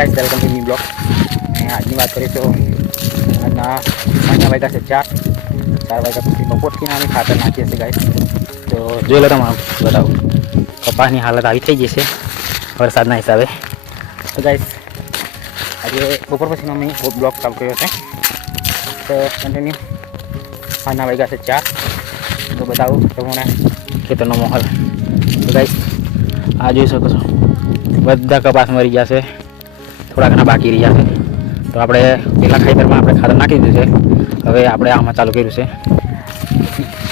Guys welcome to new blog. આજની વાત કરીએ તો આજના મહિના વાગ્યા છે 4 વાગ્યા પછી બપોરથી અમે ખાતર નાખીએ છીએ ગાઈસ। તો જોઈ લો તમે બતાવો કપાસની હાલત આવી થઈ ગઈ છે વરસાદના હિસાબે। તો ગાઈસ આજે બપોર પછી અમે બ્લોગ ચાલુ કર્યો છે તો કન્ટિન્યુ આજના વાગ્યા છે 4। તો બતાવું તમને ખેતરનો માહોલ। તો ગાઈસ આ જોઈ શકો છો બધા કપાસ મરી ગયા છે, થોડા ઘણા બાકી રહ્યા છે। તો આપણે પેલા ખેતરમાં આપણે ખાતર નાખી દીધું છે, હવે આપણે આમાં ચાલુ કર્યું છે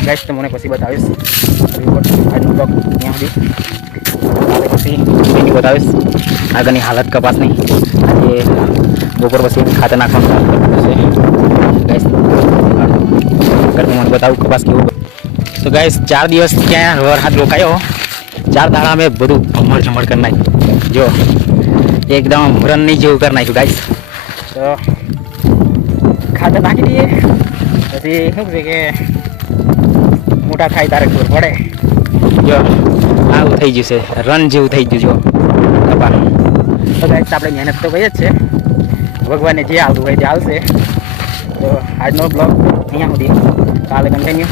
ગાઈસ। તમને પછી બતાવીશ આજનો બ્લોગ ત્યાં સુધી, પછી એની બતાવીશ આગળની હાલત કપાસની। આજે બપોર પછી ખાતર નાખવાનું ચાલુ કરી દીધું છે ગાઈસ। આગળ મને બતાવું કપાસ કેવું। તો ગાઈસ 4 દિવસ ક્યાં વરસાદ રોકાયો, 4 દાડા અમે બધું ભમર ઝમર કરી નાખ્યું, જો એકદમ રનની જેવું કરી નાખ્યું ગાઈસ। તો ખાતર નાખી દઈએ પછી શું છે કે મોટા થાય તારે ખબર પડે। જો આવું થઈ ગયું છે, રન જેવું થઈ ગયું જો કપા। તો ગાઈસ આપણે મહેનત તો કરી જ છે, ભગવાનને જે આવતું હોય તે આવશે। તો આજનો બ્લોગ અહીંયા સુધી, કાલે કન્ટિન્યુ।